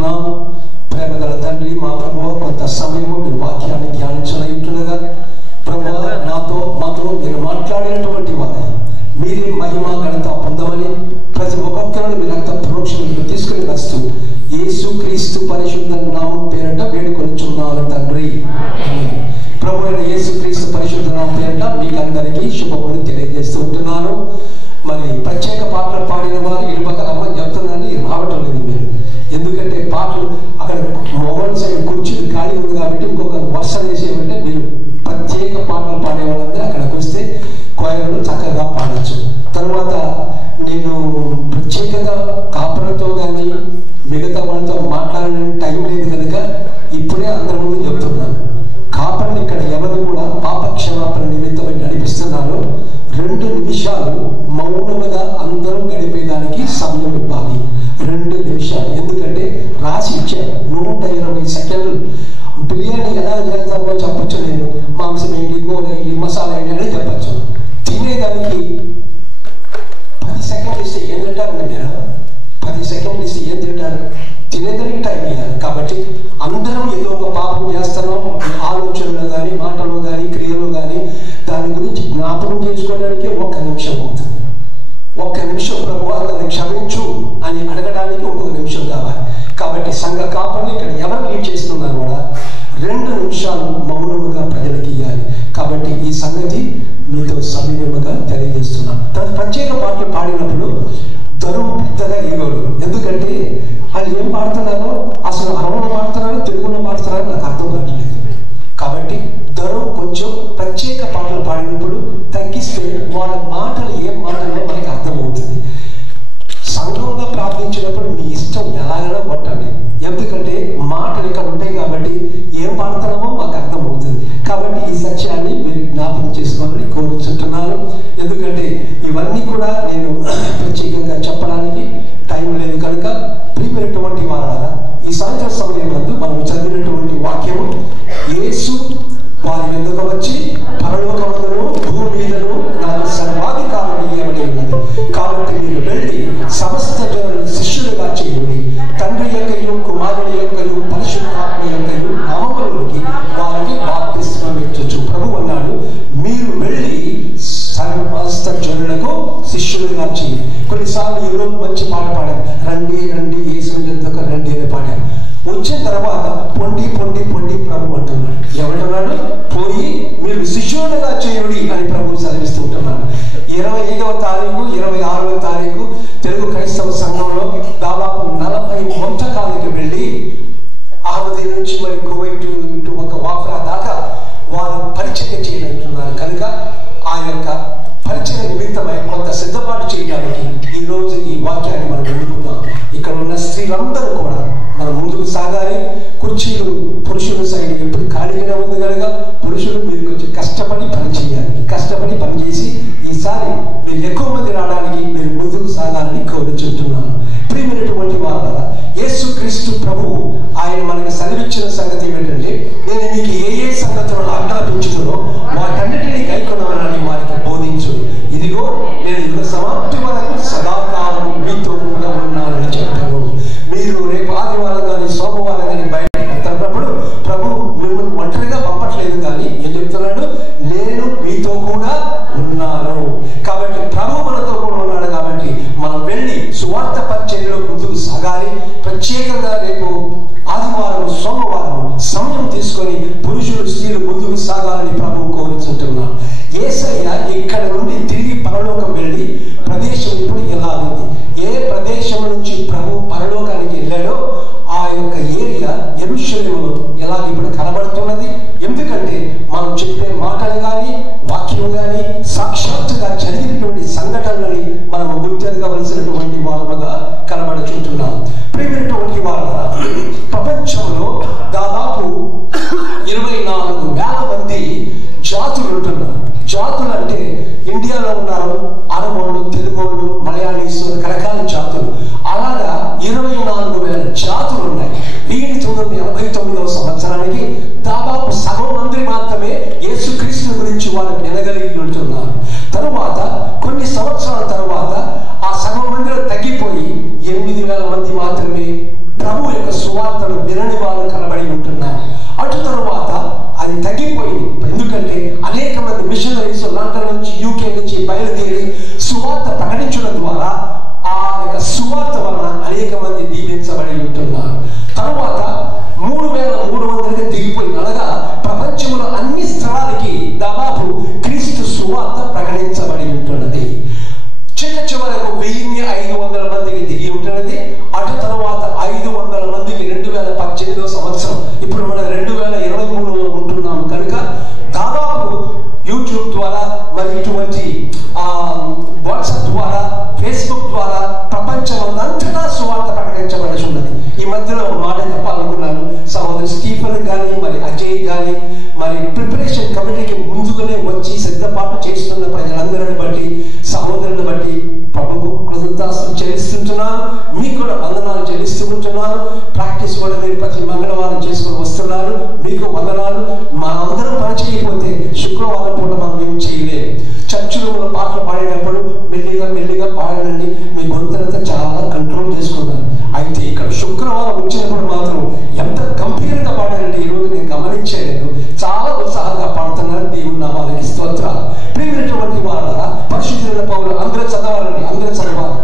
స్తుతించుకుంటున్నాం. ప్రేమగల తండ్రి, మా ప్రభువు కొంత సమయము మీ వాక్యాన్ని ధ్యానించనయుంటుండగా ప్రభువు మాతో మీరు మాట్లాడినటువంటి వారు మీరే మహిమ ఘనత పొందమని ప్రతి ఒక్కొక్కరిని మీ రక్త ప్రోక్షణకు తీసుకుని వస్తూ యేసు క్రీస్తు పరిశుద్ధ నామం పేరట వేడుకొనిచున్నాను తండ్రి. ప్రభు అయిన యేసు క్రీస్తు పరిశుద్ధ నామం పేరట మీకు అందరికీ శుభములు తెలియజేస్తూ ఉంటున్నాను. మరి ప్రత్యేక పాటలు పాడిన వారు ఇరు పక్కన అమ్మ చెప్తున్నాను, రావటం లేదు మీరు. ఎందుకంటే పాటలు అక్కడ మొబైల్ సైడ్ కుర్చీలు ఖాళీ ఉంది కాబట్టి ఇంకొక వర్ష వేసేమంటే మీరు ప్రత్యేక పాటలు పాడే వాళ్ళందరూ అక్కడికి వస్తే కోయలు చక్కగా పాడచ్చు. తర్వాత నేను ప్రత్యేకంగా కాపులతో కానీ మిగతా వాళ్ళతో మాట్లాడిన టైం లేదు కనుక ఇప్పుడే అందరి ముందు చెప్తున్నాను. కాపర్ని ఇక్కడ ఎవరు కూడా పాప క్షమాపణ నిమిత్తమై నడిపిస్తున్నారు. 2 నిమిషాలు మౌనముగా అందరూ గడిపేదానికి సమయం ఇవ్వాలి. 2 నిమిషాలు. ఎందుకంటే రాసి ఇచ్చారు 120 సెకండ్లు. బిర్యానీ ఎలా చేస్తామో చెప్పచ్చు, నేను మాంసం ఏంటి, కూర ఏంటి, మసాలా ఏంటి అని చెప్పచ్చు. తినేదానికి 10 సెకండ్లు ఇస్తే ఏం తింటారు మీరు? 10 సెకండ్లు ఇస్తే ఏం తింటారు? తినేదానికి టైం ఇవ్వాలి. కాబట్టి అందరం ఏదో ఒక పాపం చేస్తున్నాం, ఆలోచనలో కానీ మాటలో కానీ క్రియలో కానీ దాని గురించి జ్ఞాపకం చేసుకోవడానికి 1 నిమిషం అవుతుంది. 1 నిమిషం ప్రభు అతన్ని క్షమించు అని అడగడానికి 1 నిమిషం కావాలి. కాబట్టి సంఘ కాపర్ని ఇక్కడ ఎవరు లీడ్ చేస్తున్నారు కూడా 2 నిమిషాలు మౌనముగా ప్రజలకు ఇవ్వాలి. కాబట్టి ఈ సంగతి మీతో సవినయంగా తెలియజేస్తున్నాను. ప్రత్యేక పాటలు పాడినప్పుడు దరువు పెద్దగా ఇవ్వడు. ఎందుకంటే వాళ్ళు ఏం పాడుతున్నారో అసలు అరవలో పాడుతున్నారో తెలుగులో పాడుతున్నారో నాకు అర్థం కావట్లేదు. కాబట్టి దరువు కొంచెం ప్రత్యేక పాటలు పాడినప్పుడు తగ్గిస్తే వాళ్ళ మాటలు ఏం మాటలో మనకి అర్థమవుతుంది. సంఘంలో ప్రార్థించినప్పుడు మీ ఇష్టం ఎలాగైనా కొట్టండి. ఎందుకంటే మాటలు ఇక్కడ ఉంటాయి కాబట్టి ఏం పాడుతున్నామో మాకు అర్థమవుతుంది. కాబట్టి ఈ సత్యాన్ని మీరు జ్ఞాపకం చేసుకోవాలని కోరుచుంటున్నాను. ఎందుకంటే ఇవన్నీ కూడా నేను ప్రత్యేకంగా చెప్పడానికి టైం లేదు కనుక ప్రియమైనటువంటి వారా ఈ సాయంత్రం సమయం నందు మనం చదివినటువంటి వాక్యము యేసు వారి వెనుక వచ్చి పరలోకమందును భూమి మీదను నాకు సర్వాధికారం ఇవ్వబడి ఉన్నది. కాబట్టి మీరు వెళ్ళి సమస్త జనులను శిష్యులుగా చేయండి. తండ్రి యొక్కయు కుమారుని యొక్కయు పరిశుద్ధాత్మ యొక్కయు నామములోనికి వారికి బాప్తిస్మం ఇచ్చుచు. ప్రభు అన్నాడు, మీరు వెళ్ళి సమస్త జనులకు శిష్యులుగా చేయండి. కొన్నిసార్లు ఎవరో మంచి పాట పాడారు, రండి రండి యేసు చెంతక రండి అని పాడారు. వచ్చిన తర్వాత పొండి పొండి పొండి ప్రభు అంటున్నాడు. ఎవరన్నాడు? పోయి మీరు శిష్యులుగా చేయుడి అని ప్రభు చదివిస్తూ ఉంటున్నాడు. 25వ తారీఖు 26వ తారీఖు తెలుగు క్రైస్తవ సంఘంలో దాదాపు 40 వంటకాలకి వెళ్ళి అహ్మదీ నుంచి మరి కువైట్ ఇటు ఒక వాఫ్రా దాకా వారు పరిచయం చేయనున్నారు. కనుక ఆ యొక్క పరిచయ నిమిత్తమై కొంత సిద్ధపాటు చేయడానికి ఈరోజు ఈ వాక్యాన్ని మనం ఎన్నుకున్నాం. ఇక్కడ ఉన్న స్త్రీలందరూ కూడా మనం ముందుకు సాగాలి. కుర్చీలు పురుషుల సైడ్ ఎప్పుడు ఖాళీగానే ఉంది కనుక పురుషులు మీరు కొంచెం కష్టపడి పని చేయాలి. కష్టపడి పనిచేసి ఈసారి మీరు ఎక్కువ మంది రావడానికి మీరు ముందుకు సాగాలని కోరుచుంటున్నాను. ప్రియమైనటువంటి వారు యేసు క్రీస్తు ప్రభువు ఆయన మనకు సెలవిచ్చిన సంగతి ఏమిటంటే, నేను మీకు ఏ సంగతులను ఆజ్ఞాపించుకునో వాటన్నిటినీ కైకొనమని వారికి బోధించు. ఇదిగో నేను యుగ సమాప్తి వరకు సదాకాలం మీతో కూడా ఉన్నానని చెప్పాను. మీరు రేపు ఆదివారం కానీ సోమవారం కానీ బయటకు వెళ్తున్నప్పుడు ప్రభు మిమ్మల్ని ఒంటరిగా పంపట్లేదు, కానీ ఏం చెప్తున్నాడు? నేను మీతో కూడా ఉన్నాను. కాబట్టి ప్రభు మనతో కూడా ఉన్నాడు. కాబట్టి మనం వెళ్ళి సువార్త పరిచర్యలో ముందుకు సాగాలి. ప్రత్యేకంగా రేపు ఆదివారం సోమవారం సమయం తీసుకొని పురుషులు స్త్రీలు ముందుకు సాగాలని ప్రభు కోరుచుంటున్నాను. యేసయ్య ఇక్కడ నుండి తిరిగి పరలోకం వెళ్ళి ప్రదేశం ఇప్పుడు ఎలా ఉంది? ఏ ప్రదేశం నుంచి ప్రభు పరలోకానికి వెళ్ళాడో ఆ యొక్క ఏరియా యెరూషలేములో ఎలా ఇప్పుడు కనబడుతున్నది. ఎందుకంటే మనం చెప్పే మాటలు కానీ వాక్యం కానీ సాక్షాత్తుగా జరిగినటువంటి సంఘటనలని మనం గుర్తించవలసినటువంటి వారుగా కనబడుచుంటున్నాం. ప్రియమైనటువంటి వారు ప్రపంచంలో దాదాపు 24,000 మంది జాతులు ఉంటున్నారు. జాతులు అంటే ఇండియాలో ఉన్నారు అరబోళ్ళు, తెలుగోళ్ళు, మలయాళీస్, రకరకాల జాతులు. అలాగా 24,000 జాతులు ఉన్నాయి. 1989వ సంవత్సరానికి దాదాపు సగం మంది మాత్రమే యేసుక్రీస్తు గురించి వారు వినగలిగి ఉంటున్నారు. తరువాత మాటలు వినని వాళ్ళు కనబడి ఉంటున్నారు. అటు తరువాత అది తగ్గిపోయింది. ఎందుకంటే అనేక మంది మిషనరీస్ లండన్ నుంచి యూకే నుంచి బయలుదేరి సువార్త ప్రకటించడం ద్వారా ఆ యొక్క సువార్త వలన అనేక మంది దీవించబడి ఉంటున్నారు. తరువాత 3300కి దిగిపోయింది. అనగా ప్రపంచంలో అన్ని స్థలాలకి దాదాపు క్రీస్తు సువార్త ప్రకటించబడి ఉంటున్నది. చివరకు 1500 మందికి దిగి ఉంటున్నది. అటు తర్వాత 500 మందికి 2018 సంవత్సరం, ఇప్పుడు మనం 2023లో ఉంటున్నాం కనుక దాదాపు యూట్యూబ్ ద్వారా మరి ఇటువంటి వాట్సాప్ ద్వారా ఫేస్బుక్ ద్వారా ప్రపంచమంతటా సువార్త ప్రకటించబడి ఉన్నది. ఈ మధ్యలో మాట చెప్పాలనుకున్నాను. సహోదరు స్టీఫెన్ కానీ మరి అజయ్ కానీ మరి ప్రిపరేషన్ కమిటీకి ముందుగానే వచ్చి సిద్ధపాటు చేస్తున్న ప్రజలందరిని బట్టి సహోదరుని బట్టి ప్రభుకు కృతజ్ఞతాస్తులు చెల్లిస్తుంటున్నాను. మీకు కూడా వందనాలు చెల్లిస్తుంటున్నాను. ప్రాక్టీస్ కూడా మీరు ప్రతి మంగళవారం చేసుకొని వస్తున్నారు. మీకు వందనాలు. మా అందరం పని చేయకపోతే శుక్రవారం పూట మనం ఏం చేయలేము. చర్చిలో పాటలు పాడేటప్పుడు మెల్లిగా పాడండి. మీ గొంతునంతా చాలా కంట్రోల్ చేసుకున్నారు. అయితే ఇక్కడ శుక్రవారం వచ్చినప్పుడు మాత్రం ఎంత గంభీరంగా పాడారంటే ఈరోజు నేను గమనించలేదు. చాలా ఉత్సాహంగా పాడుతున్నారు. దేవుని నామానికి స్తోత్రాలు. ప్రియమైనటువంటి వాళ్ళ పరిశుద్ధులైన పౌరులు అందరూ చదవాలండి, అందరూ చదవాలి.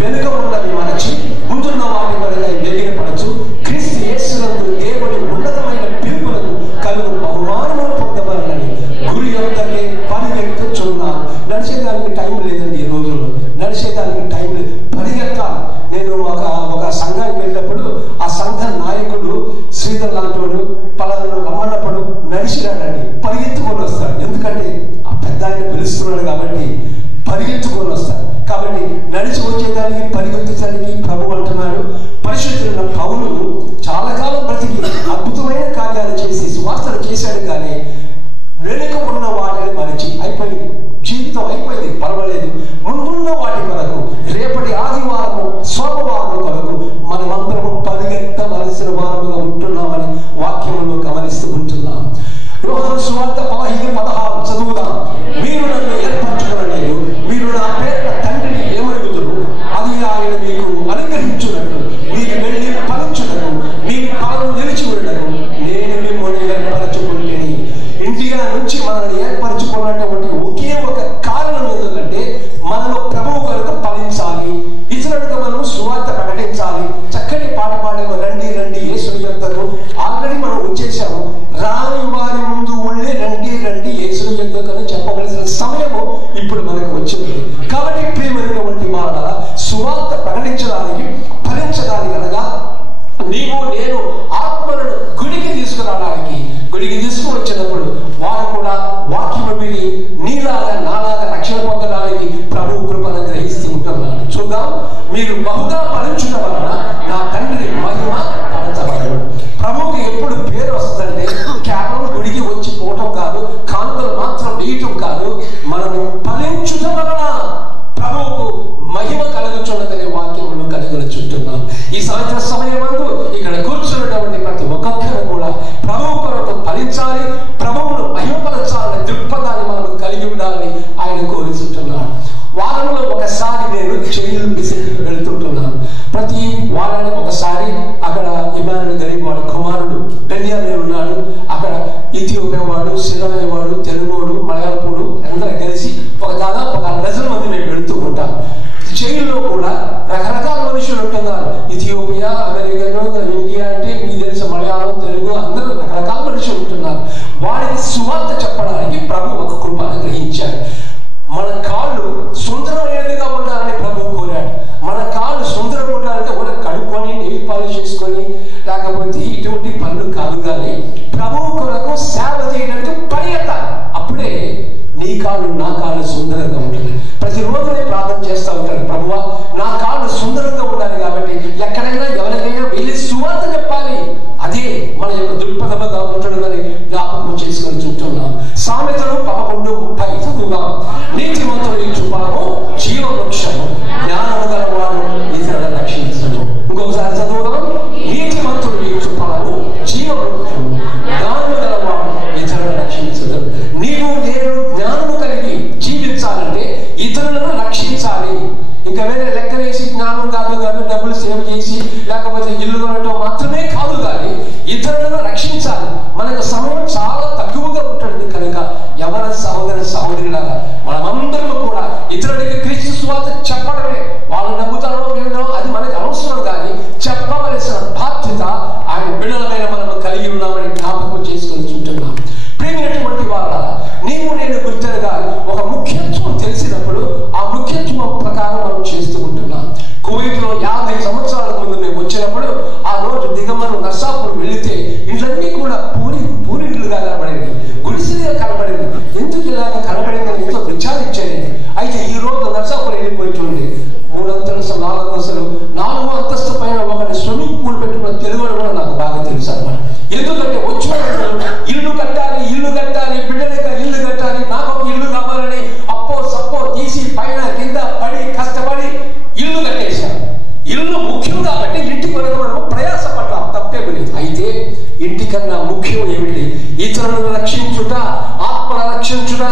వెనుక ఉన్నది మరచి ముందున్న వాటి వలన వెలిగినపరచు క్రీస్తు యేసునందు దేవుని ఉన్నతమైన పిలుపులకు కలుగు బహుమానములు పొందవాలని గురి యొద్దకే పరిగెత్తుచున్నాను. నడిచేదానికి టైం లేదండి. ఈ రోజుల్లో నడిచేదానికి టైం లేదు, పరిగెత్తాలి. నేను ఒక సంఘానికి వెళ్ళినప్పుడు ఆ సంఘ నాయకుడు శ్రీధర్ లాంటి పలాను రమ్మన్నప్పుడు నడిచిరాడండి, పరిగెత్తుకొని వస్తాడు. ఎందుకంటే ఆ పెద్ద ఆయన పిలుస్తున్నాడు కాబట్టి పరిగెత్తుకొని వస్తాడు. కాబట్టి నడిచి వచ్చేదానికి పరిగెత్తడానికి ప్రభు అంటున్నాడు. పరిశుద్ధులైన పౌలు చాలా కాలం బ్రతికి అద్భుతమైన కార్యాలు చేసి సువార్తలు చేశాడు. కానీ వెనుక ఉన్న వాటిని మరిచి అయిపోయింది. జీవితం అయిపోయింది, పర్వాలేదు. ముందున్న వాటి కొరకు రేపటి ఆదివారము సోమవారం కొరకు మనమందరము పరిగెత్తవలసిన వారముగా ఉంటున్నామని వాక్యములో గమనిస్తూ ఉంటున్నాం. యోహాను సువార్త 15:16 చదువుదాం. మీరు నన్ను ఏర్పరచుకునలేదు, మీరు నా పేరున తండ్రిని ఏమడుగుతురు అది ఆయన మీకు అనుగ్రహించున్నట్టు మీరు వెళ్ళి ఫలించుటకు మీ ఫలం నిలిచి ఉండటకు నేను మిమ్మల్ని ఏర్పరచుకుంటేని. ఇండియా నుంచి మనల్ని ఏర్పరచుకున్నటువంటి ఒకే ఒక కారణం ఎందుకంటే మనలో ప్రభువు కొరకు ఫలించాలి, ఇతరులకు మనం సువార్త ప్రకటించాలి. చక్కటి పాట పాడేమో రండి రండి యేసుని యొద్దకు. ఆల్రెడీ మనం వచ్చేసాము. రాని వారి ముందు ఉండి రండి రండి యేసుని యొద్దకు అని చెప్పవలసిన సమయము ఇప్పుడు మనకు వచ్చింది. కాబట్టి ప్రియమైనటువంటి వాళ్ళ సువార్త ప్రకటించడానికి ఫలించడానికి అనగా నీవు నేను ఆత్మలను గుడికి తీసుకురావడానికి, గుడికి తీసుకుని వచ్చినప్పుడు వారు కూడా వాక్యము విని నీలాగా నాలాగా రక్షణ పొందడానికి ప్రభు కృపను గ్రహిస్తూ ఉంటున్నాడు. చూద్దాం. మీరు బహుగా ఫలించడం వలన నా తండ్రి మహిమ పరచబడదు. ప్రభువుకి ఎప్పుడు పేరు వస్తుందంటే కేవలం గుడికి వచ్చి పోవటం కాదు, కానుకలు మాత్రం వేయటం కాదు. మనము ఫలించడం వలన ప్రభువుకు మహిమ కలుగుచున్నదనే వాక్యములు కలుగుచుంటున్నాం. ఈ సాయంత్ర సమయమందు ఇక్కడ కూర్చున్నటువంటి ప్రతి ఒక్కొక్కరు కూడా ప్రభువు కొరకు ఫలించాలి, ప్రభువును మహిమపరచాలనే దృక్పథాన్ని మనం కలిగి ఉండాలని ఆయన కోరుచుంటున్నాడు. వారంలో ఒకసారి నేను చెయ్యిలు వెళ్తుంటున్నాను. ప్రతి వారానికి ఒకసారి అక్కడ ఇమానుయేల్ గరీబ్ వాడు కుమారుడు బెన్యామీన్ ఉన్నాడు. అక్కడ ఇథియోపియా వాడు, సిరియా వాడు, తెలుగోడు, మలయాళపుడు అందరూ కలిసి దాదాపు 1 డజన్ మంది మేము వెళుతూ ఉంటాం. జైల్లో కూడా రకరకాల మనుషులు ఉంటున్నారు. ఇథియోపియా, అమెరికను, ఇండియా అంటే మీకు తెలిసిన మలయాళం, తెలుగు అందరూ రకరకాల మనుషులు ఉంటున్నారు. వారికి సువార్త చెప్పడానికి ప్రభు ఒక కృపను గ్రహించాడు. మన కాళ్ళు సుందరమైనదిగా ఉండాలని ప్రభు కోరాడు. మన కాళ్ళు సుందరంగా ఉండాలంటే కూడా కడుక్కొని నీళ్ళు పాలిష్ చేసుకొని లేకపోతే ఇటువంటి పనులు కాదు. కానీ ప్రభు కొరకు సేవ చేయడానికి పరిగెత్తాలి. అప్పుడే నీ కాళ్ళు నా కాళ్ళు అనమాట. ఎందుకంటే వచ్చిన ఇల్లు కట్టాలి, ఇల్లు కట్టాలి, బిడ్డలుగా ఇల్లు కట్టాలి, నాకు ఒక ఇల్లు కావాలని అప్పో సప్పో తీసి పైన కింద పడి కష్టపడి ఇల్లు కట్టేశారు. ఇల్లు ముఖ్యం కాబట్టి ఇంటి కొరకు మనం ప్రయాసపడ్డాం, తప్పేమి లేదు. అయితే ఇంటికన్నా ముఖ్యం ఏమిటి? ఇతరులను రక్షించుట, ఆత్మల రక్షించుట.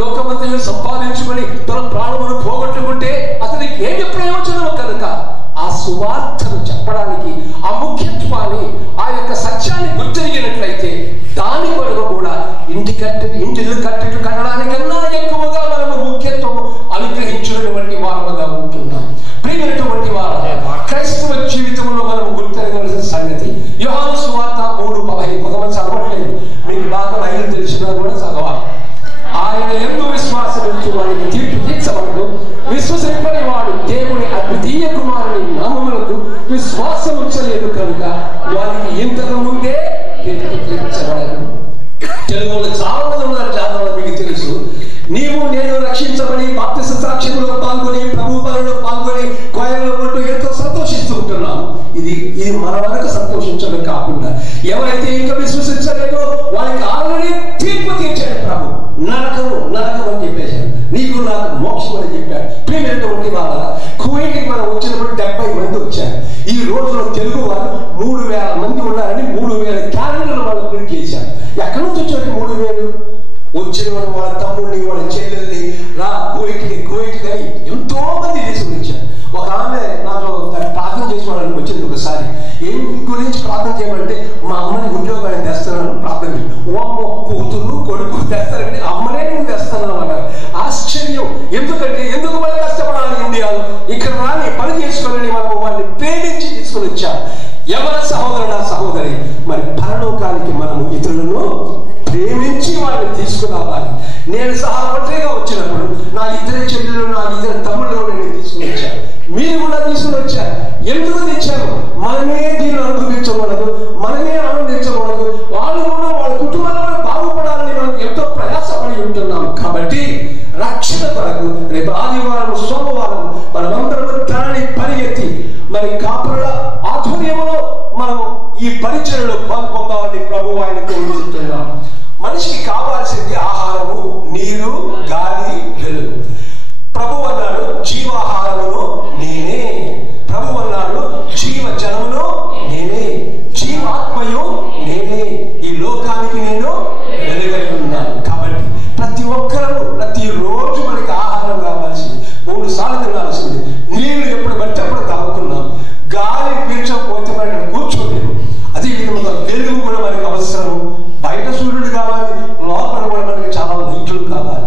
లోకమంతయు సంపాదించుకొని తన ప్రాణమును పోగొట్టుకుంటే అతనికి ఏమి ప్రయోజనం కనుక ఆ సువార్తను చెప్పడానికి, ఆ ముఖ్యత్వాన్ని, ఆ యొక్క సత్యాన్ని గుర్తిరిగినట్లయితే దాని కొరకు కూడా ఇంటిల్లు కట్టడానికన్నా ఎక్కువగా మనము ముఖ్యత్వం అనుగ్రహించినటువంటి వారముగా ఉంటున్నాం. ప్రియమైనటువంటి వారు, క్రైస్తవ జీవితంలో మనం గుర్తిరగవలసిన సంగతి యోహాను సువార్త 3:15 చదవట్లేదు, మీకు బాగా బైబిల్ తెలిసినా కూడా చదవాలి. ఆయన యందు విశ్వాసం ఉంచు వారికి తీర్పు తీర్చబడదు, విశ్వసింపని వాడు దేవుని అద్వితీయ కుమారుని నామములకు విశ్వాసం ఉంచలేదు కనుక వారికి ఇంతకు ముందే తీర్పు తీర్చబడదు. తెలుగులో చాలా మంది ఉన్నారు, చాలా మీకు తెలుసు. నీవు నేను రక్షించబడి బాప్తిస్మ సాక్ష్యంలో పాల్గొని ప్రభు పనుల్లో పాల్గొని కోయల్లో ఉంటూ ఎంతో సంతోషిస్తూ ఉంటున్నాము. ఇది మన వరకు సంతోషించడం కాకుండా ఎవరైతే ఇంకా విశ్వసించలేదో వాళ్ళకి ఆల్రెడీ తీర్పు తీర్చాడు ప్రభు. నరకం అని చెప్పేశాడు, నీకు నాకు మోక్షం అని చెప్పాడు. ప్రియమైనటువంటి వాళ్ళ కువైట్కి మనం వచ్చినప్పుడు 70 మంది వచ్చారు. ఈ రోజులో తెలుగు వారు 3000 మంది ఉన్నారని 3000 క్యాలెండర్లు వాళ్ళు ప్రింట్ చేశారు. ఎక్కడి నుంచి వచ్చాడు 3000? వచ్చిన వాళ్ళ తమ్ముడిని, వాళ్ళ చెల్లెల్ని కువైట్కి ఎంతో మంది తీసుకుని వచ్చారు. ఒక ఆమె నాకు ప్రార్థన చేసుకోవడానికి వచ్చింది ఒకసారి. ఏం గురించి ప్రార్థన చేయమంటే మా అమ్మని ఉద్యోగాన్ని తెస్తానని ప్రార్థన చేయండి. ఓమ్మో, కూతురు కొడుకు తెస్తారంటే అమ్మనే నేను తెస్తాను అన్నారు. ఆశ్చర్యం. ఎందుకు మనం కష్టపడాలి ఇండియాలో? ఇక్కడ రాని పని చేసుకోవాలని మనం వాళ్ళని ప్రేమించి తీసుకుని వచ్చారు. ఎవరి సహోదరుడు సహోదరి, మరి పరలోకానికి మనము ఇతరులను ప్రేమించి వాళ్ళని తీసుకురావాలి. నేను సహా ఒంటరిగా వచ్చినప్పుడు నా ఇద్దరు చెల్లెలు, నా ఇద్దరు తమ్ముళ్ళు నేను తీసుకుని వచ్చాను. మీరు కూడా తీసుకుని వచ్చారు. ఎందుకు తెచ్చారు? మనమే దీన్ని అనుభవించకూడదు, మనమే ఆనందించకూడదు, వాళ్ళు కూడా వాళ్ళ కుటుంబంలో బాగుపడాలని మనం ఎంతో ప్రయాసపడి ఉంటున్నాం. కాబట్టి రక్షణ కొరకు రేపు ఆదివారం, సోమవారం మనమందరం ప్రాణి పరిగెత్తి మరి కాపురుల ఆధ్వర్యంలో మనం ఈ పరిచయలో పాల్పొందాలని ప్రభు ఆయన కోరుకుంటున్నాం. మనిషికి కావాల్సింది ఆహారము, నీరు, గాలి, వెలుగు. ప్రభు అన్నాడు జీవాహారమును నేనే, ప్రభు అన్నాడు జీవ జలమును నేనే, జీవాత్మయు నేనే, ఈ లోకానికి నేను వెలుగైతున్నాను. కాబట్టి ప్రతి ఒక్కరూ ప్రతిరోజు మనకి ఆహారం కావాల్సింది, 3 సార్లు తినాల్సింది. నీళ్లు ఎప్పుడు పడితే అప్పుడు తాగుతున్నాం. గాలి పీల్చకపోతే మనకి కూర్చోలేము. అదే విధంగా వెలుగు కూడా మనకి అవసరం. బయట సూర్యుడు కావాలి, లోపల కూడా మనకి చాలా లైట్లు కావాలి.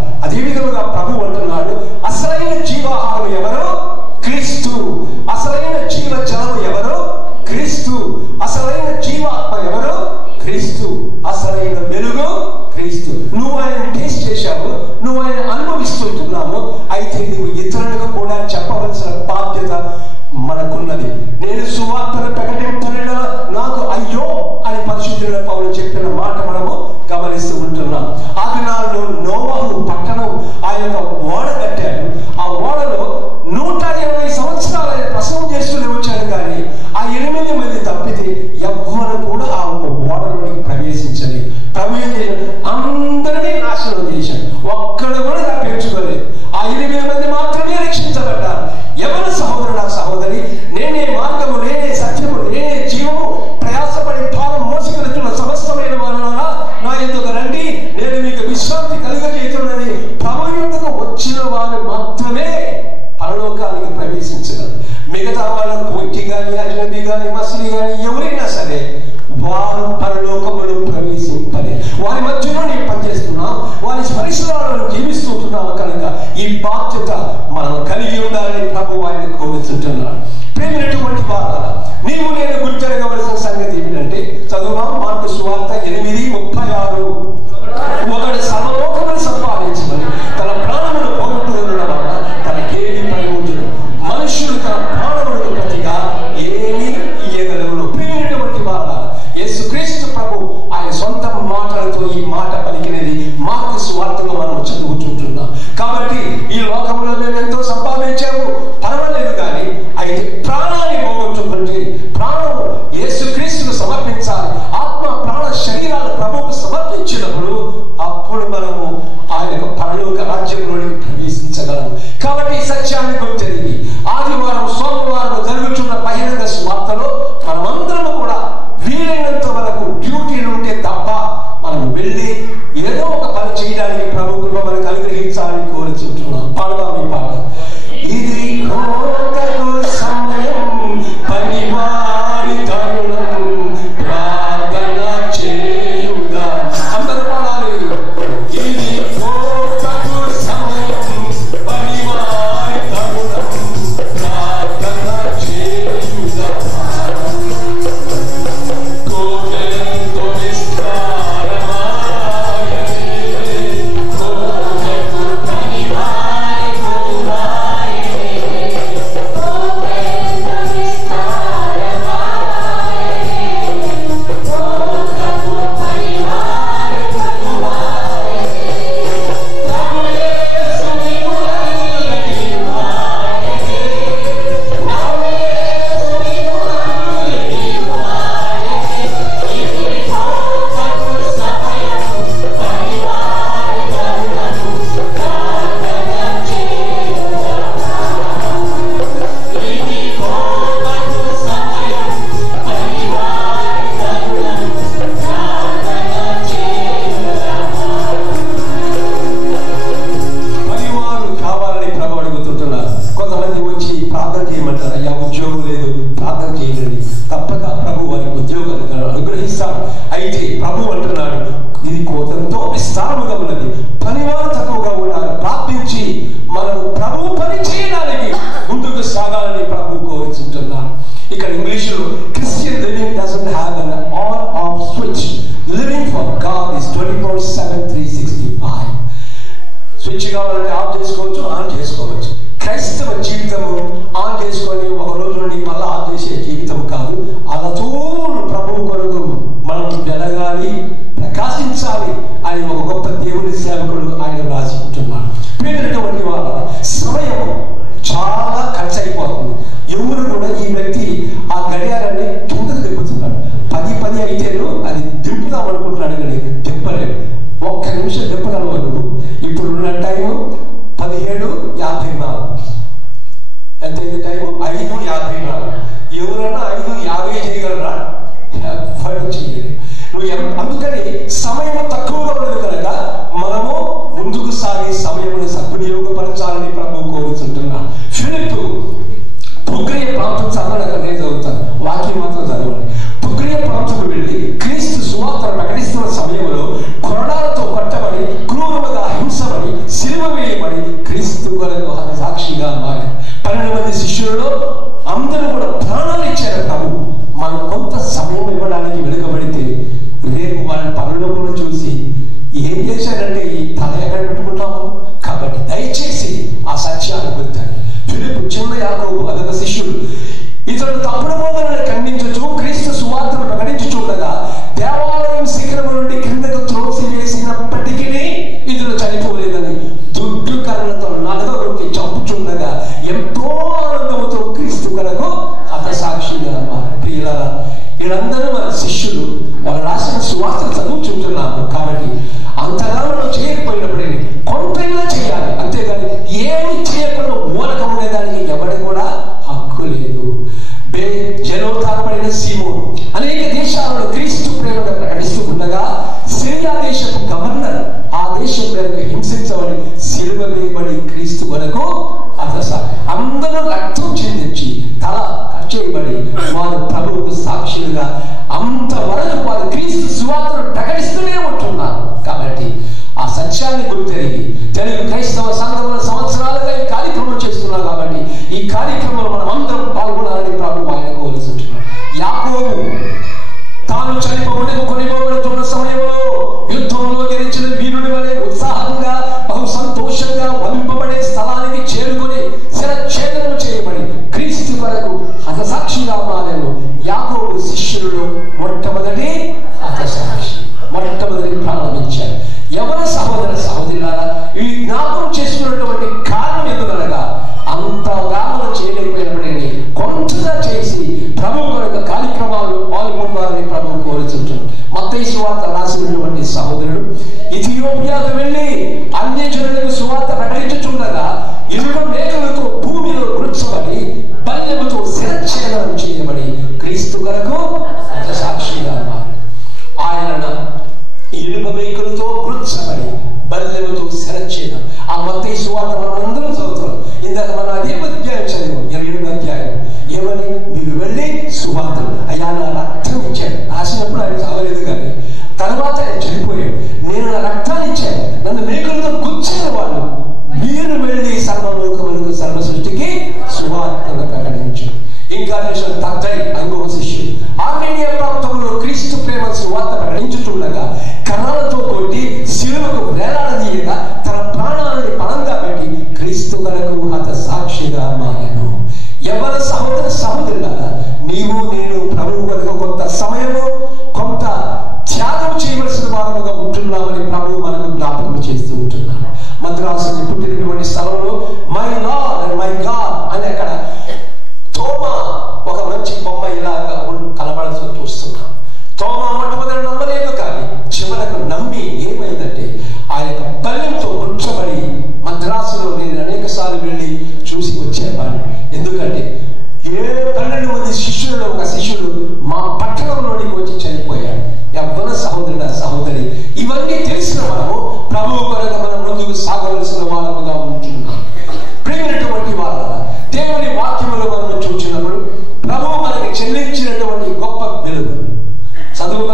గ్రహిస్తాం. అయితే ప్రభు అంటున్నాడు, ఇది కోతంతో విస్తారముగా ఉన్నది, పనివారు తక్కువగా ఉన్నారు. ప్రార్థించి మనము ప్రభు పని చేయడానికి ముందుకు సాగాలని ప్రభు కోరుచుంటున్నాను. ఇక్కడ ఇంగ్లీష్లో Christian living doesn't have an on off switch. Living for God is 24/7 365. Switch కావాలంటే ఆఫ్ చేసుకోవచ్చు, ఆన్ చేసుకోవచ్చు. క్రైస్తవ జీవితము ఆన్ చేసుకొని ఒక రోజు నుండి మళ్ళీ ఆఫ్ చేసే జీవితం కాదు. అలతో ప్రభువు కొరకు మనం వెలగాలి, ప్రకాశించాలి అని ఒక గొప్ప దేవుని సేవకుడు ఆయన రాసుకుంటున్నాడు. పేరుటువంటి వాళ్ళ సమయం చాలా ఖర్చు అయిపోతుంది. ఎవరు కూడా ఈ వ్యక్తి ఆ గడియారాన్ని కిందకు దింపుతున్నాడు. 10 అయితేను అది దింపుదాం అనుకుంటున్నాడు, కానీ దింపలేడు. ఒక్క నిమిషం దింపగలవు నువ్వు. ఇప్పుడున్న టైము 17:54. ఎంతైంది టైము? 5:54. ఎవరైనా 5:50 చేయగలరా? చేయలేదు. అందుకని సమయం తక్కువగా ఉన్నది కనుక మనము ముందుకు సాగే సమయమును సద్వినియోగపరచాలని ప్రభు కోరుతుంటున్నాను. ఫిలిప్పు పుగ్రియ ప్రాంతం చదవడం నేను చదువుతాను, వాక్యం మాత్రం చదవాలి. పుగ్రియ ప్రాంతం వెళ్ళి క్రీస్తు సువార్త ప్రకటిస్తున్న సమయంలో కొరడాలతో కొట్టబడి, క్రూరముగా హింసబడి, సిలువ వేయబడి క్రీస్తు కొరకు సాక్షిగా మారి 12 మంది శిష్యులలో అందరూ కూడా ప్రాణాలు ఇచ్చారు ప్రభు. మనం కొంత సమయం ఇవ్వడానికి వెనుకబడితే రేపు వాళ్ళని పరలోకంలో చూసి ఏం చేశారంటే ఈ తల ఎక్కడ పెట్టుకుంటాము. కాబట్టి దయచేసి ఆ సత్యాన్ని గుర్తాను. ఫిలిప్పు చిన్న యాకోబు అదొక శిష్యుడు. ఇతడు తప్పుడు బోధనను ఖండించుచు క్రీస్తు సువార్తను ప్రకటించుచుండగా దేవాలయం శిఖరము నుండి క్రిందకు త్రోసి వేసినప్పటికీ ఇతడు చనిపోలేదని దుర్గకరణతో నగరొట్టి చంపుచుండగా ఎంతో ఆనందముతో క్రీస్తు కొరకు హతసాక్షిగా ప్రియులారా, వీళ్ళందరూ మన శిష్యులు. వాళ్ళు రాసిన సువార్త చదువుచుంటున్నాము. కాబట్టి అంతగా మనం చేయకపోయినప్పుడే కొంతైనా చేయాలి, అంతేగాని ఏమి చేయకుండా ఊరక ఉండేదానికి ఎవరి కూడా హక్కు లేదు. జలోతారపడిన సీమోను అనేక దేశాలలో క్రీస్తు ప్రేమను ప్రకటిస్తూ ఉండగా సిరియా దేశపు గవర్నర్ ఆ దేశం మేరకు హింసించబడి సిలువ వేయబడి క్రీస్తు వరకు అందరూ రక్తం చెందించి తల చేయబడి వారు ప్రభువుకు సాక్షులుగా అంతవరకు వారు క్రీస్తు సువార్తను ప్రకటిస్తూనే ఉంటున్నారు. కాబట్టి ఆ సత్యాన్ని గుర్తెరిగి తెలుగు క్రైస్తవ సంఘంలో సంవత్సరాలుగా ఈ కార్యక్రమం చేస్తున్నారు. కాబట్టి ఈ కార్యక్రమంలో మనం అందరం పాల్గొనాలని ప్రభు ఆయన కోరుకుంటున్నాం. యాకోబు తాను కొనిపోబడుతున్న సమయంలో యుద్ధంలో గెలిచిన వీరుడి వలె ఉత్సాహంగా బహు సంతోషంగా వధింపబడే స్థలానికి చేరుకొని శిరఛేదనం చేయబడి క్రీస్తు వరకు హతసాక్షిగా మారాను. యాకోబు శిష్యులు మొట్టమొదటి హతసాక్షి, మొట్టమొదటి ప్రారంభించారు. ఎవరు సహోదర సహోదరులారా, ఇవి జ్ఞాపకం చేసుకున్నటువంటి కారణం ఎందుకనగా అంతగా మనం చేయలేకపోయినప్పటికీ కొంతగా చేసి ప్రభు కొరకు కార్యక్రమాలు పాల్గొనాలని ప్రభు కోరుతుంటారు. మత్తయి సువార్త రాసినటువంటి సహోదరుడు ఇథియోపియాకు వెళ్ళి అన్ని జనులకు సువార్త ప్రకటించుచుండగా 2 మేకలతో భూమిలో గుర్చబడి బల్యముతో శిరఛేదనం చేయబడి క్రీస్తు కొరకు సాక్షిగా ఆయన 2 మేకలతో గుర్చబడి బల్యముతో శిరఛేదం. ఆ మత్తయి సువార్త మనం అందరం చదువుతాం. ఇందాక మనం అదే అధ్యాయం చదివాం, 27వ అధ్యాయం. ఏమని? మీరు వెళ్ళి సువార్త అయ్యా నా రక్తం ఇచ్చాడు. రాసినప్పుడు ఆయన చావలేదు, కానీ తర్వాత ఆయన చనిపోయాడు. నేను నా రక్తాన్ని ఇచ్చాను, నన్ను మేకులతో గుచ్చిన వాళ్ళు మీరు వెళ్ళి సర్వలోకములకు సర్వ సృష్టికి సువార్తను ప్రకటించారు. ఇంకా తగ్గై ఇంకొక శిష్యుడు ఆర్మేనియా ప్రాంతంలో క్రీస్తు ప్రేమ సువార్త ప్రకటించుతుండగా కర్రలతో కొట్టి శిలువకు వేలాడదీయగా తన ప్రాణాలని పణంగా పెట్టి క్రీస్తు కొరకు హత సాక్షిగా మారాను. ఎవరి సహోదర సహోదరులారా, నీవు నేను ప్రభువు కొరకు కొంత సమయము కొంత త్యాగం చేయవలసిన వారముగా ఉంటున్నామని ప్రభువు మనకు జ్ఞాపకం చేస్తూ ఉంటున్నాడు. మద్రాసు పుట్టినటువంటి స్థలంలో my lord and my God అని అక్కడ తోమా ఒక మంచి బొమ్మ ఇలాగా కలబడాల్సి చూస్తున్నాం. తోమా మొట్టమొదటి నమ్మలేదు, కానీ చివరకు నమ్మి ఏమైందంటే ఆ యొక్క బల్యంతో గుర్చబడి మద్రాసులో నేను అనేక సార్లు వెళ్ళి చూసి వచ్చేవాడిని. ఎందుకంటే 12 మంది శిష్యులలో ఒక శిష్యుడు మా పట్టణంలోనికి వచ్చి చనిపోయాడు. ఎవరి సహోదరుడ సహోదరి, ఇవన్నీ తెలిసిన మనము ప్రభువు కొరకు మనం ముందుకు సాగవలసిన వారముగా ఉంటున్నాం. ప్రియమైనటువంటి వాళ్ళ దేవుని వాక్యములు మనం చూసినప్పుడు ప్రభువు మనకి చెల్లించినటువంటి గొప్ప వెలుగు. చదువు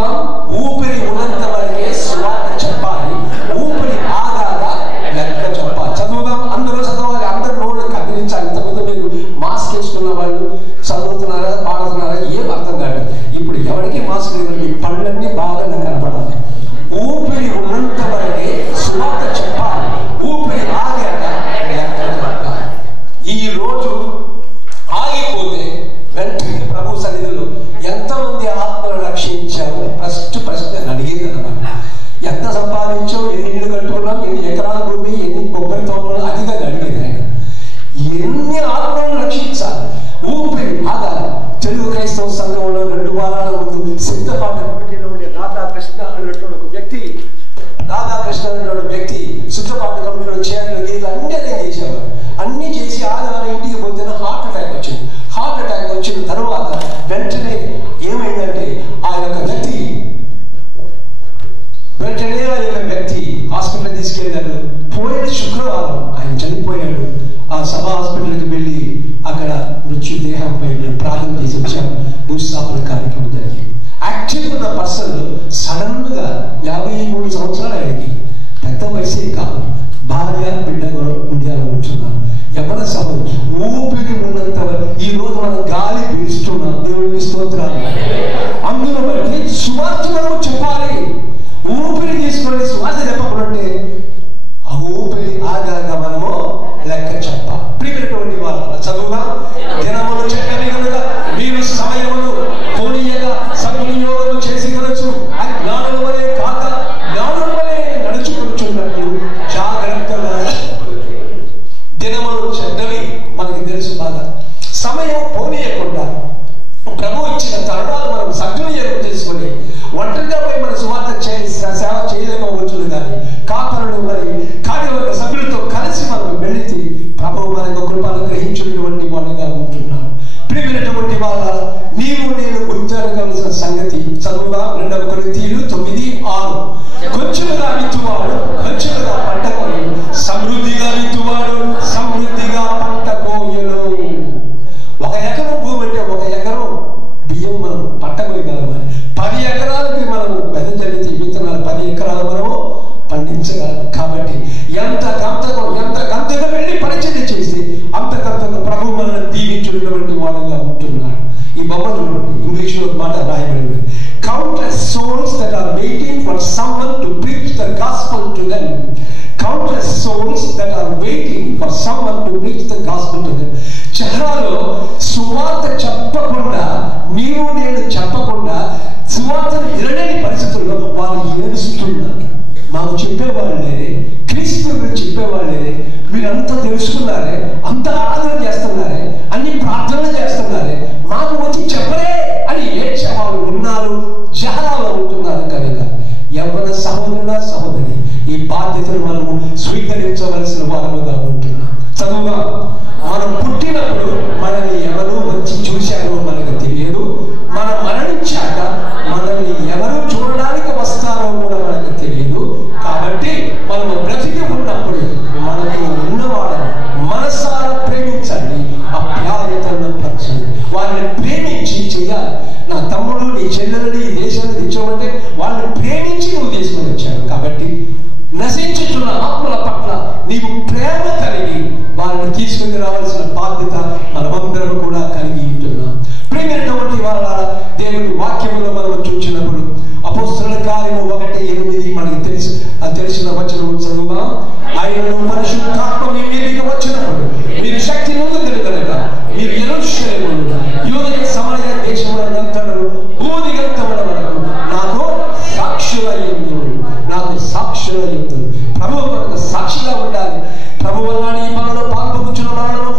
అవసరం లేదు. మీ పళ్ళన్నీ బాగా కనపడాలి. ఊపిరి ఉన్నంత వరకే సువార్త చెప్పాలి. ఊపిరి ఆగాక ఈ రోజు ఆగిపోతే వెంటనే ప్రభు సన్నిధిలో ఎంతమంది ఆత్మలు రక్షించావు ఫస్ట్ ప్రశ్న అడిగేది అన్నమాట. ఎంత సంపాదించావు, ఎన్ని ఇళ్ళు కట్టుకున్నావు, ఎన్ని ఎకరాల భూమి, ఎన్ని కొబ్బరి తోటలు, అదిగా అడిగేది ఆయన. ఎన్ని ఆత్మలను రక్షించాలి, ఊపిరి ఆగాలి. తెలుగు క్రైస్తవ సంఘంలో 2 వారాల ముందు సిద్ధపాట కమిటీలో ఉండే రాధాకృష్ణ అనేటువంటి ఒక వ్యక్తి సిద్ధపాట కమిటీలో చేయాలి గీత అన్ని అదే చేసేవారు. అన్ని చేసి ఆదివారం ఇంటికి పోతే హార్ట్ అటాక్ వచ్చింది. హార్ట్ అటాక్ వచ్చిన తర్వాత వెంటనే ఏమైందంటే ఆ యొక్క వ్యక్తి హాస్పిటల్ తీసుకెళ్ళాడు. పోయిన శుక్రవారం ఆయన చనిపోయాడు. ఆ సభ హాస్పిటల్కి వెళ్ళి అక్కడ మృత్యుదేహంపై ప్రార్థన చేసి వచ్చాము. భూస్థాపన కార్యక్రమం జరిగింది. యాక్టివ్ ఉన్న పర్సన్ సడన్ గా 53 సంవత్సరాలు ఆయనకి, పెద్ద వయసే కాదు, భార్య బిడ్డ ఇండియాలో ఉంటున్నారు. ఎవరి సభ ఊపిరి ఉన్నంత ఈ రోజు మనం గాలి పీలుస్తున్నాం. దేవుడికి స్తోత్రాలు. అందులో బట్టి సువార్త మనము చెప్పాలి. ఊపిరి తీసుకొని సువార్త చెప్పకుంటే ఆ ఊపిరి ఆగాక మనము లెక్క చెప్పాలి. ప్రియమైనటువంటి వాళ్ళ చదువుగా దినములు చెక్కని కనుక మీరు సమయమును పోనీయగా సద్వినియోగం చేసి కలచ్చు. అది జ్ఞానుల వలె కాక జ్ఞానుల వలె నడుచుకుంటున్నట్టు జాగ్రత్తగా. దినములు చెడ్డవి మనకి తెలుసు బాగా. సమయం పోనీయకుండా ప్రభు ఇచ్చిన తరుణాలు మనం సద్వినియోగం చేసుకొని ఒంటరిగా పోయి మన సువార్త సేవ చేయలేకపోవచ్చును. కానీ కాపరులు మరి కార్యవర్గ సభ్యులతో కలిసి మనం వెళితే ప్రభు మనకు కృపను గ్రహించినటువంటి వాడుగా ఉంటున్నాడు. ప్రియమైనటువంటి వాళ్ళ నీవు నేను గుర్తించవలసిన సంగతి చదువుగా 2 కొరింథీయులు 9:6 కొంచెముగా విత్తువాడు కొంచెముగా పంట కోయను, సమృద్ధిగా విత్తువాడు సమృద్ధిగా పంట కోయను. 1 ఎకరం భూమి అంటే 1 ఎకరం బియ్యం మనం పంట కోయగలమని, 10 ఎకరాలకి మనము వెదజల్లితే విత్తనాలు 10 ఎకరాలు మనము పండించగలం. కాబట్టి ఎంత గంతగా వెళ్ళి పరిచయం చేసి అంతకంతగా ప్రభు మనల్ని దీవించినటువంటి వాడుగా ఉంటున్నాడు. ఈ బొమ్మ చూడండి, ఇంగ్లీష్ లో మాట రాయబడింది. Countless souls that are waiting for someone to preach the gospel to them. Countless souls that are waiting for someone to preach the gospel to them. చహరాలో సువార్త చెప్పకుండా, నీవు నేను చెప్పకుండా సువార్తను వినలేని పరిస్థితుల్లో వాళ్ళు ఏడుస్తున్నారు. మాకు చెప్పేవాళ్ళు లేరే, క్రీస్తు గురించి చెప్పేవాళ్ళు లేరే, మీరంతా తెలుసుకున్నారే, అంత ఆరాధన చేస్తున్నారే, అన్ని ప్రార్థనలు చేస్తున్నారే, మాకు వచ్చి చెప్పలే అని ఏడ్చేవాళ్ళు ఉన్నారు. జహరాలో ఉంటున్నారు. కనుక ఎవరి సహోదరి ఈ బాధ్యతను మనము స్వీకరించవలసిన వారముగా ఉంటున్నాం. చదువుగా మనం పుట్టినప్పుడు మనల్ని ఎవరు వచ్చి చూశారో మనకు తెలియదు. మనం మరణించాక మనల్ని ఎవరు చూడడానికి వస్తారో కూడా మనకు తెలియదు. కాబట్టి మనము బ్రతికి ఉన్నప్పుడు మనకు ఉన్నవాళ్ళని మనసారా ప్రేమించండి, అప్యాయతను పరచండి, వారిని ప్రేమించి చేయాలి. నా తమ్ముడు నీ చెల్లెలని ఈ దేశాన్ని తెచ్చామంటే వాళ్ళని ప్రేమించి నువ్వు తీసుకొని వచ్చావు. కాబట్టి నశించుతున్న ఆత్మల పట్ల నీవు ప్రేమ కలిగి వారిని తీసుకుని రావాల్సిన బాధ్యత మనమందరం కూడా కలిగి ఉంటున్నాం. ప్రియమైనటువంటి వాళ్ళ దేవుని వాక్యంలో మనం చూసినప్పుడు అపోస్తలుల కార్యము 1:8 మనకి తెలిసిన వచనం చదువుగా, ఆయనను పరిశుద్ధాత్మ మీ మీదికి వచ్చినప్పుడు మీరు శక్తి నొందుదురు కనుక మీరు యెరూషలేములో యూదయ సమరయ దేశములంతటను భూదిగంతముల వరకు నాకు సాక్షులయ్యుందురు. ప్రభు కొరకు సాక్షిగా ఉండాలి. ప్రభు వల్ల ఈ పనులు పాల్పొందుచున్న మరణము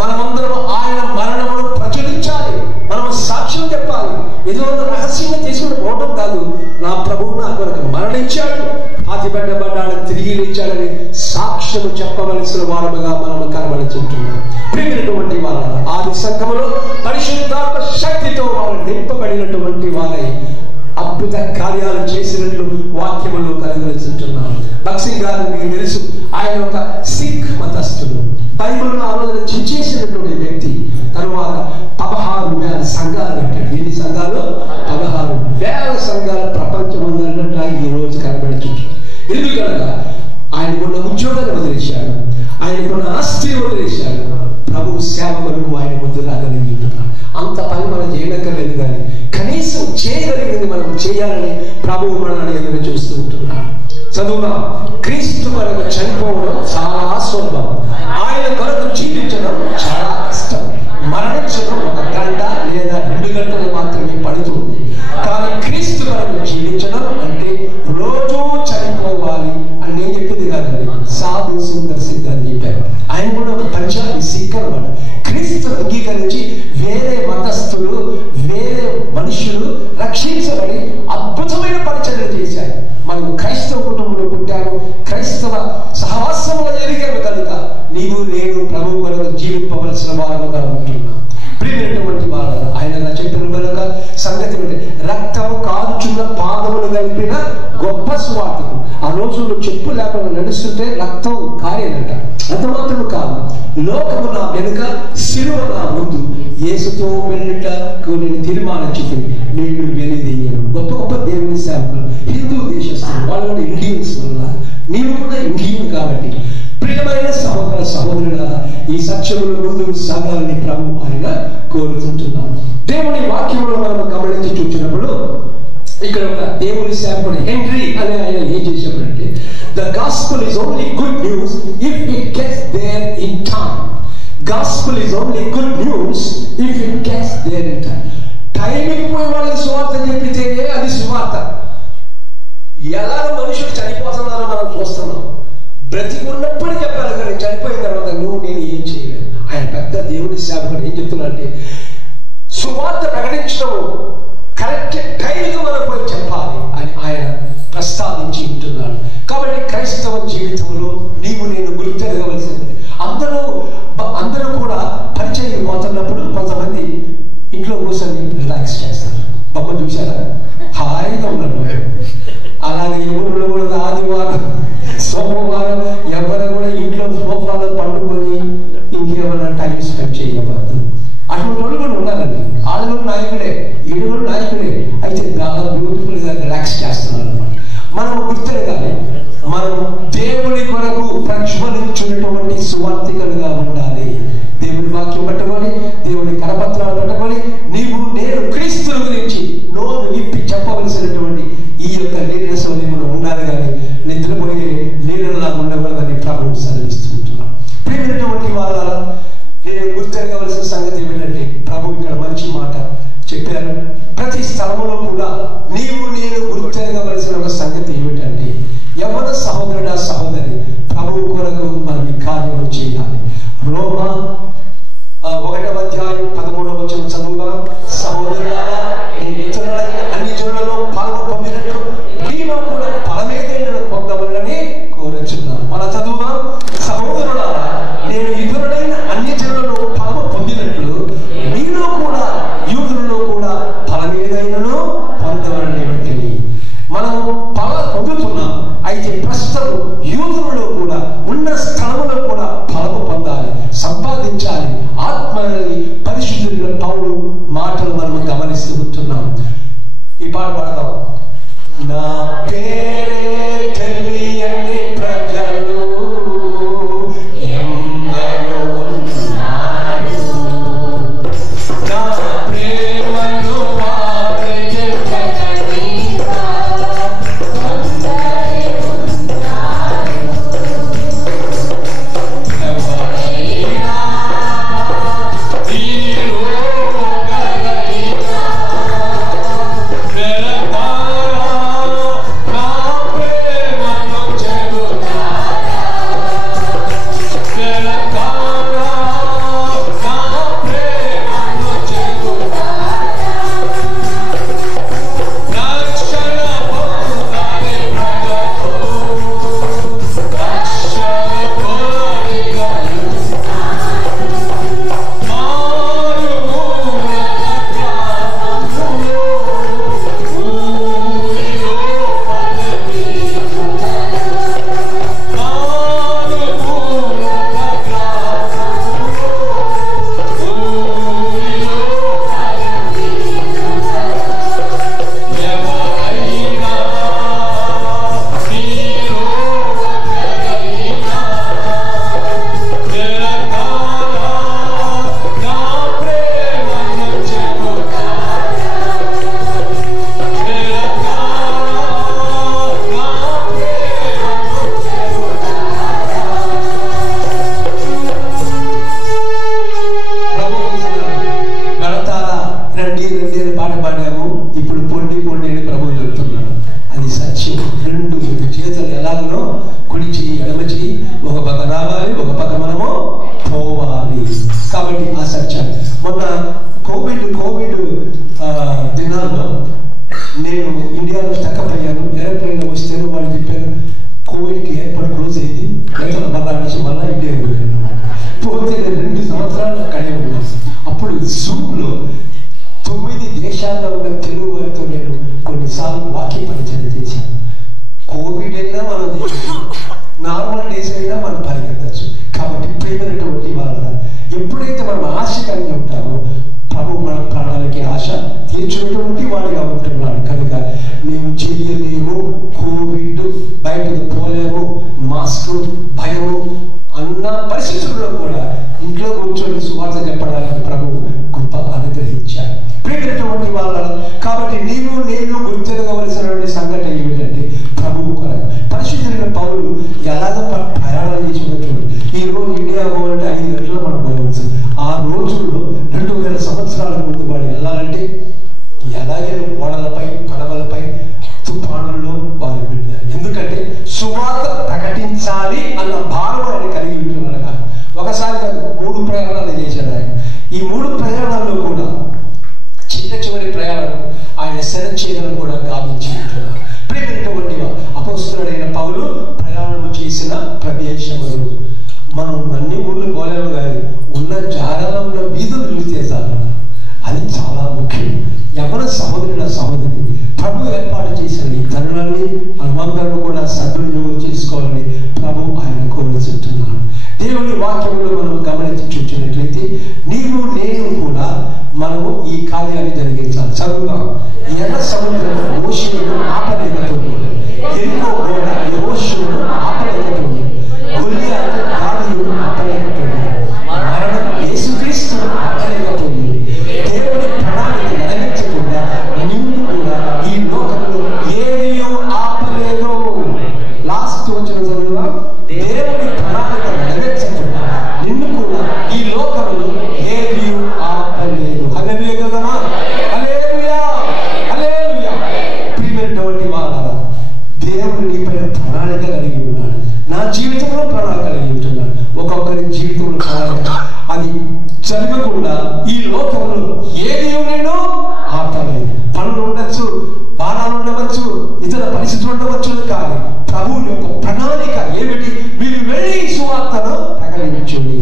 మనమందరం ఆయన మరణమును ప్రచురించాలి. మనం సాక్ష్యం చెప్పాలి. ఏదో రహస్యంగా తీసుకుని పోవటం కాదు. నా ప్రభువు నా కొరకు మరణించాడు, పాతిపెట్టబడ్డాడు, తిరిగి లేచాడని సాక్ష్యము చెప్పవలసిన వారముగా మనం కనబడుచుంటున్నాం. ప్రియమైనటువంటి వాళ్ళ ఆది సంఘములో పరిశుద్ధాత్మ శక్తితో వారు నింపబడినటువంటి వారై అద్భుత కార్యాలు చేసినట్లు వాక్యములు కనుగొలుచుంటున్నాం. భక్సింగ్ గారు మీకు తెలుసు, ఆయన ఒక సిక్ మతస్థుడు. బైబిల్లో ఆ రోజున చించేసినటువంటి వ్యక్తి. తరువాత 16,000 సంఘాలు కట్టాడు. ఎన్ని సంఘాలు? 16,000 సంఘాలు ప్రపంచమంతా ఈ రోజు కనబడుచుంటారు. ఎందుకనగా ఆయనకున్న ఉద్యోగాన్ని వదిలేశాడు, ఆయనకున్న ఆస్తిని వదిలేశాడు. ప్రభు సేవ వరకు ఆయన ముందు రాగలిగిస్తున్నాడు. అంత పని మనం చేయనక్కర్లేదు, కానీ కనీసం చేయగలిగింది మనం చేయాలని ప్రభువు మనల్ని ఎదురు చూస్తూ ఉంటున్నాడు. చదువునా, క్రీస్తు కొరకు చనిపోవడం చాలా సులభం, ఆయన కొరకు జీవించడం చాలా కష్టం. మరణించడం 1 గంట లేదా 2 గంటలు మాత్రమే పడుతుంది. కానీ క్రీస్తు కొరకు జీవించడం అంటే రోజు చనిపోవాలి అని నేను చెప్పింది కాదండి, సాధు సుందర్ సిద్ధ అని చెప్పారు. ఆయన కూడా ఒక పంజాబీ సిక్ అన్నమాట. క్రీస్తు అంగీకరించి వేరే మతస్థులు, వేరే మనుషులు రక్షించబడి అద్భుతమైన పరిచర్య చేశారు. మనం క్రైస్తవ కుటుంబంలో పుట్టాము, క్రైస్తవ సహవాసంలో ఎదిగాము కనుక నీవు నేను ప్రభు కొరకు జీవింపవలసిన వారుగా ఉంటున్నాం. ప్రియమైనటువంటి వారు ఆయన చెప్పిన కనుక సంగతి రక్తము కాచున్న పాదములు కలిపిన గొప్ప సువార్తకు. ఆ రోజుల్లో చెప్పు లేకుండా నడుస్తుంటే రక్తం కారేదట. అంత మాత్రం కాదు, లోకము నా వెనుక శిలువ నా ముందు యేసుతో వెళ్ళటకు నేను తీర్మానించి నేను వెలిదేయను. గొప్ప గొప్ప దేవుని సేవకులు, హిందూ దేశస్తులు, వాళ్ళు కూడా ఇండియన్స్ ఉన్నారు. నీవు కూడా ఇండియన్ కాబట్టి ప్రియమైన సహోదర సహోదరుడా, ఈ సత్యములు ముందుకు సాగాలని ప్రభు ఆయన కోరుతుంటున్నాను. దేవుని వాక్యంలో మనం గమనించి చూసినప్పుడు ఇక్కడ ఒక దేవుని సేవకుడు హెన్రీ అనే ఆయన ఏం చేశాడంటే, the gospel is only good news if it gets there in time. Gospel is only good news if it gets there in time. టైంకి పోయి వాళ్ళకి సువార్త చెప్పితే అది సువార్త. ఎలా మనుషులు చనిపోతున్నారో మనం చూస్తున్నాం. బ్రతికున్నప్పుడు చెప్పాలి కానీ చనిపోయిన తర్వాత నువ్వు నేను ఏం చేయలేదు. ఆయన పెద్ద దేవుని సేవకుడు ఏం చెప్తున్నాడంటే, సువార్త ప్రకటించడం కరెక్ట్ టైంకి మనం పోయి చెప్పాలి అని ఆయన ప్రస్తావించి ఉంటున్నాడు. కాబట్టి క్రైస్తవ జీవితంలో నీవు నేను గుర్తెరగవలసింది. అందరూ కూడా పరిచయం పోతున్నప్పుడు కొంతమంది ఇంట్లో కూర్చొని రిలాక్స్ చేస్తారు. బొమ్మ చూసారా, హాయిగా ఉన్నాడు. అలాగే ఎవరు కూడా ఆదివారం సోమవారం ఎవరు కూడా ఇంట్లో సోఫాలో పండుకొని ఇంకేమైనా టైం స్పెండ్ చేయవద్దు. అటువంటి వాళ్ళు కూడా ఉన్నారండి. ఆరుగురు నాయకుడే, 7 నాయకుడే, అయితే చాలా బ్యూటిఫుల్ గా రిలాక్స్ చేస్తున్నారు అనమాట. మనం గుర్తెరగాలి, మనం దేవుని కొరకు ప్రజ్వలించినటువంటి సువార్థికులుగా ఉండాలి. దేవుని వాక్యం పట్టుకొని, దేవుని కరపత్రాలు పట్టుకొని నీవు నేను క్రీస్తుల గురించి నోరు విప్పి చెప్పవలసినటువంటి ఈ యొక్క లీడర్స్ మనం ఉండాలి. కానీ నిద్రపోయే లీడర్లా ఉండకూడదని ప్రభువు సెలవిస్తుంటున్నాం. ప్రియమైనటువంటి వాళ్ళ నేను గుర్తెరగవలసిన సంగతి ఏమిటంటే, ప్రభు ఇక్కడ మంచి మాట చెప్పారు. ప్రతి స్థలంలో కూడా నీవు నేను గుర్తెరగవలసిన ఒక సంగతి ఏమిటంటే, ఎవరి సహోదరుడా సహోదరి ప్రభు కొరకు మనం ఈ కార్యము చేయాలి. రోమా 1వ అధ్యాయం 13వ వచనం చదువుగా, సహోదరులారా నేను ఇతరులైన అన్ని జనులలో పాలు పొందినట్లు నీవు కూడా ఫలమేదైనా పొందవలని కోరుచున్నాను. మన చదువుగా, సహోదరులారా నేను ఇతరులైన అన్ని జనులలో ఫలము పొందినట్లు మీలో కూడా యూదులలో కూడా ఫలమేదైనాను పొందవలని బట్టి మనం పొందుతున్నాం. అయితే ప్రస్తుతం యూదులలో కూడా ఉన్న స్థలంలో కూడా ఫలము పొందాలి, సంపాదించాలి. ఆత్మని పరిశుద్ధుల పౌలు మాటలు మనం గమనిస్తూ ఉంటున్నాం. ఈ పాట పాడదాం. నా పేరే తెలియని ప్రజలు ఎందరో ఉన్నారు, నా ప్రేమను వారికి ప్రకటించా నా ప్రేమను నేను ఇండియాలో స్టక్అప్ అయ్యాను. ఏరోప్లేన్లో వస్తేనే వాళ్ళు చెప్పారు కోవిడ్కి ఎయిర్పోర్ట్ క్లోజ్ అయింది, రైతుల మళ్ళా నుంచి మళ్ళీ ఇండియా పోయాను. పోతే 2 సంవత్సరాలు అక్కడే ఉన్నాను. అప్పుడు జూమ్లో 9 దేశాల్లో ఉన్న తెలుగు వారితో నేను కొన్నిసార్లు వాక్య పరిచయం చేశాను. కోవిడ్ అయినా మనం నార్మల్ డేస్ అయినా మనం పరిగెత్తచ్చు. కాబట్టి ప్రేమైనటువంటి వాళ్ళ ఎప్పుడైతే మనం ఆశ కలిగి ఉంటామో ప్రభు మన ప్రాణాలకి ఆశ తీర్చినటువంటి వాడిగా ఉంటున్నాడు. కనుక మేము చెయ్యలేము, కోవిడ్ బయటకు పోలేము, మాస్క్ భయము అన్న పరిస్థితుల్లో కూడా ఇంట్లో కూర్చొని సువార్త చెప్పడానికి ప్రభు గొప్ప అనుగ్రహించారు. ప్రియమైనటువంటి వాళ్ళ కాబట్టి నేను గుర్తిరగవలసినటువంటి సంఘటన ఏమిటంటే ప్రభువు కొరకు పరిశుద్ధులైన పౌలు ఎలాగ ప్రయాణం చేసినట్టు ఈ రోజు ఇండియా పోవాలంటే 5 గంటలు మనం పోవచ్చు. ఆ రోజుల్లో 2000 సంవత్సరాల ముందు వాడు వెళ్ళాలంటే ఎలాగే ఓడలపై పడవలపై తుఫానుల్లో వారు పెట్టారు. ఎందుకంటే సువార్త ప్రకటించాలి అన్న భావం ఆయన కలిగి ఉంటున్నాడు. కాదు ఒకసారి కాదు 3 ప్రయాణాలు చేశాడు ఆయన. ఈ 3 ప్రయాణాల్లో కూడా చివరి ప్రయాణం ఆయన సెలెక్ట్ చేయడం కూడా గావించి ఉంటున్నారు. ప్రియమైనటువంటి అపోస్తలుడైన పౌలు ప్రయాణం చేసిన ప్రదేశములు మనం అన్ని ఊళ్ళు పోలేము, కానీ ఉన్న జాగాలో ఉన్న వీధులు చూస్తే చాలు. అది చాలా ముఖ్యం. ఎవరి సహోదరి ప్రభు ఏర్పాటు చేసిన ఈ తరుణాన్ని మనమందరం కూడా సద్వినియోగం చేసుకోవాలని ప్రభు ఆయన కోరుచుంటున్నాడు. దేవుని వాక్యంలో మనం గమనించి చూసినట్లయితే నీవు నేను కూడా మనము ఈ కార్యాన్ని జరిగించాలి. చదువుగా ఎర్ర సముద్రం మోషేను ఆపలేకపోయింది, ఎరుకో గోడ యెహోషువను ఆపలేకపోయింది, గొలియాతు దావీదును ఆపలేకపోయింది, మరణం యేసుక్రీస్తును ఆపలేకపోయింది. దేవుని ప్రణాళిక నెరవేర్చకుండా నీవు కూడా ఈ లోకంలో ఏమీ ఆపలేదు. లాస్ట్ వచ్చిన చదువుగా దేవుని ప్రణాళిక నెరవేర్చకుండా నిన్ను కూడా ఈ లోకంలో ఏమీ ఆపలేదు. హల్లెలూయా కదమ్మా, హల్లెలూయా, హల్లెలూయా. ప్రియమైనటువంటి వాళ్ళ దేవుడు నీపైన ప్రణాళిక కలిగి ఉన్నాడు. నా జీవితంలో ప్రణాళిక కలిగి ఉంటున్నాడు. ఒక్కొక్కరి జీవితంలో ప్రణాళిక అది జరగకుండా ఈ లోకంలో ఏది నేను ఆపలేదు. పనులు ఉండొచ్చు, బాణాలు ఉండవచ్చు, ఇతర పరిస్థితులు ఉండవచ్చు, కానీ ప్రభువు యొక్క ప్రణాళిక ఏమిటి? మీరు వెళ్ళి సువార్తను ప్రకటించండి.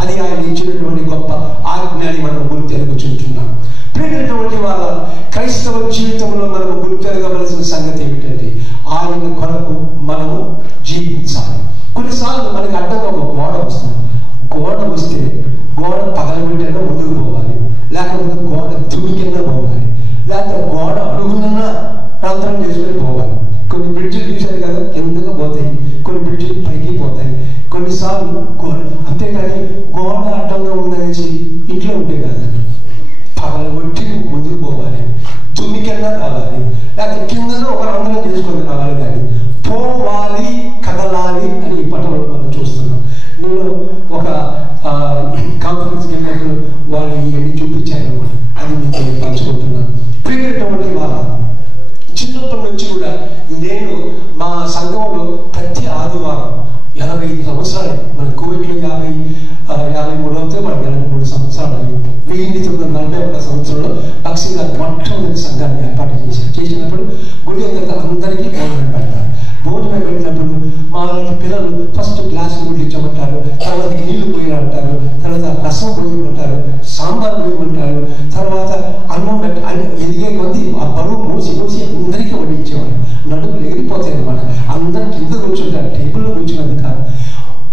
అది ఆయన ఇచ్చినటువంటి గొప్ప ఆజ్ఞని మనం గుర్తెరుగుచుంటున్నాం. ప్రియమైనటువంటి వాళ్ళ క్రైస్తవ జీవితంలో మనము గుర్తెరగవలసిన సంగతి ఏమిటంటే ఆయన కొరకు మనము జీవించాలి. కొన్నిసార్లు మనకి అడ్డంగా ఒక గోడ వస్తుంది. గోడ వస్తే గోడ పగలబెట్టైనా ముందుకు పోవాలి, లేకపోతే గోడ దుమికినా పోవాలి, లేకపోతే గోడ అడుగునన్నా ప్రాంతరం చేసుకుని పోవాలి. కొన్ని బ్రిడ్జిలు చూశారు కదా, కిందగా పోతాయి, కొన్ని బ్రిడ్జిలు పైకి పోతాయి. కొన్నిసార్లు గోడ అంతేకాని గోడ అడ్డంగా ఉందనేసి ఇంట్లో ఉంటే కాదండి, పగలబెట్టి ముందుకు పోవాలి, దుమికన్నా రావాలి, లేకపోతే కిందలో ఒక రంధ్రం చేసుకొని రావాలి. కానీ పోవాలి, కదలాలి అని ఈ పట్టణంలో మనం చూస్తున్నాం. నేను ఒక కాన్ఫరెన్స్కి వెళ్ళినప్పుడు వాళ్ళు ఇవన్నీ చూపించారు అన్నమాట. అది మీకు పంచుకుంటున్నాను. ప్రియమైనటువంటి వాళ్ళ చిన్నప్పటి నుంచి కూడా నేను మా సంఘంలో ప్రతి ఆదివారం 85 సంవత్సరాలు, మన కోవిడ్లో 53 అవుతే మనకి 83 సంవత్సరాలు 1941 సంవత్సరంలో బక్సీ గారు మొట్టమొదటి సంఘాన్ని ఏర్పాటు చేసినప్పుడు గుడి అందరికీ భోజనం పెడతారు. భోజనం పెట్టినప్పుడు మా పిల్లలు ఫస్ట్ గ్లాసులు ముట్టించమంటారు, తర్వాత నీళ్లు పోయమంటారు, తర్వాత రసం పోయమంటారు, సాంబార్ పోయమంటారు, తర్వాత అన్నం ఎదిగే కొద్ది ఆ బరువు మోసి అందరికీ వడ్డించేవారు. నడుపులు ఎగిరిపోతాయి అనమాట. అందరు కింద కూర్చుంటారు, టేబుల్లో కూర్చున్నది కాదు.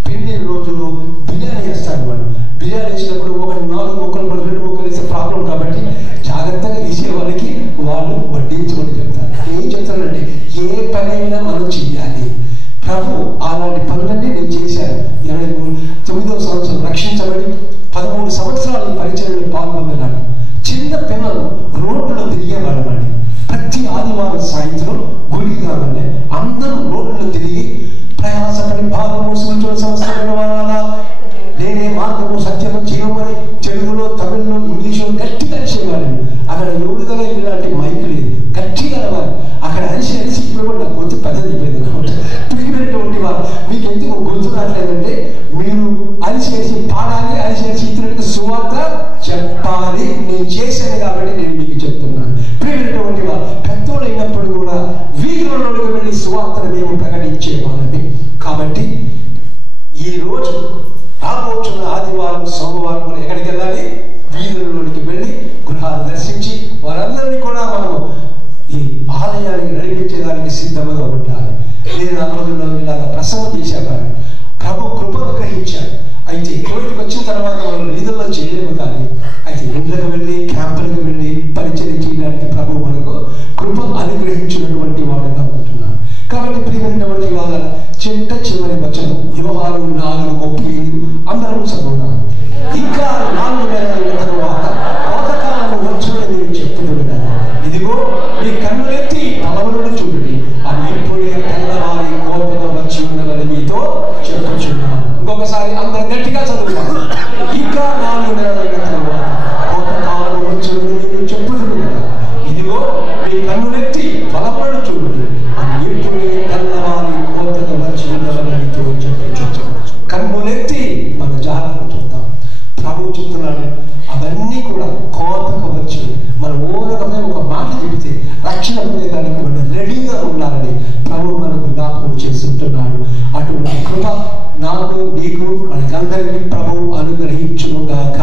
పెళ్లి రోజులు బిర్యానీ వేస్తారు వాళ్ళు. బిర్యానీ వేసినప్పుడు ఒక 4 ముక్కలు 2 ముక్కలు వేస్తే ప్రాబ్లం కాబట్టి జాగ్రత్తగా వేసే వాళ్ళకి వాళ్ళు వడ్డించమని చెప్తారు. ఏం చెప్తారంటే ఏ పనైనా మనం చేయాలి. ప్రభు అలాంటి పనులన్నీ నేను చేశాను. 29వ సంవత్సరం రక్షించబడి 13 సంవత్సరాలు పరిచయంలో పాల్గొన్నాను. చిన్న పిల్లలు రోడ్లో తిరిగేవాళ్ళమండి. ప్రతి ఆదివారం సాయంత్రం గుడి కావాలని అందరూ రోడ్లో తిరిగి ప్రయాసపడి భాగం మోసుకుంటున్న సంవత్సరం వాళ్ళ నేనే మార్గము సత్యము జీవమని తెలుగులో, తమిళ్లో, ఇంగ్లీషులో గట్టిగా అరిచేవాళ్ళని. అక్కడ ఎవరిదల ఇలాంటి మైకు లేదు, గట్టిగా అవ్వాలి. అక్కడ అరిసి ఇప్పుడు కూడా నాకు గొంతు పెద్దది అయిపోయింది అనమాట. ప్రియమైనటువంటి వారు మీకు ఎందుకు గొంతు రావట్లేదంటే మీరు అరిసి పాడాలి, అరిసి ఇతరులకు సువార్త చెప్పాలి. నేను చేశాను కాబట్టి నేను మీకు చెప్తున్నాను. ప్రియమైనటువంటి వారు పెద్దోళ్ళైన ఆలయానికి నడిపించేదానికి సిద్ధంగా ఉండాలి. నేను ఆ రోజుల్లో ఇలాగా ప్రసంగం చేసేవాడిని. ప్రభు కృపను గ్రహించాను. అయితే కోవిడ్కి వచ్చిన తర్వాత వాళ్ళు నిధుల్లో చేయలేము, కానీ అయితే ఇండ్లకు వెళ్ళి క్యాంపులకు వెళ్ళి పరిచయం చేయడానికి ప్రభు మనకు కృప అనుగ్రహించినటువంటి వాడుగా ఉంటున్నాను. కాబట్టి ప్రియమైనటువంటి వాళ్ళ చిట్ట చివరి వచనం యోహాను 4:35 అందరం చదువుతాం. ఇంకా 4 నెలల తరువాత కోతకాలము వచ్చునని నేను చెప్పుతున్నాను. ఇదిగో మీ కన్నులెత్తి పొలములను చూడండి, అవి ఇప్పుడే తెల్లవారి కోతగా వచ్చి ఉన్నదని మీతో చెప్పుచున్నాను. ఇంకొకసారి అందరం గట్టిగా చదువుతాం. ఇంకా 4 నెలల తరువాత కోతకాలము వచ్చునని నేను చెప్పుతున్నాను. ఇదిగో మీ కన్నులెత్తి పొలములను చూడండి, అవి ఇప్పుడే తెల్లవారి కోతగా వచ్చి ఉన్నదని మీతో చెప్పుచున్నాను. కన్నులెత్తి మన జాగ్రత్త చూద్దాం. ప్రభు చెప్తున్నాడు, అవన్నీ కూడా కోతకు వచ్చి మన ఓనకపై ఒక మాట చెబితే రక్షణ పొందేదానికి మనం రెడీగా ఉండాలని ప్రభు మనకు జ్ఞాపకం చేసి ఉంటున్నాడు. అటువంటి కృప నాకు నీకు మనకందరికీ ప్రభు అనుగ్రహించునుగాక.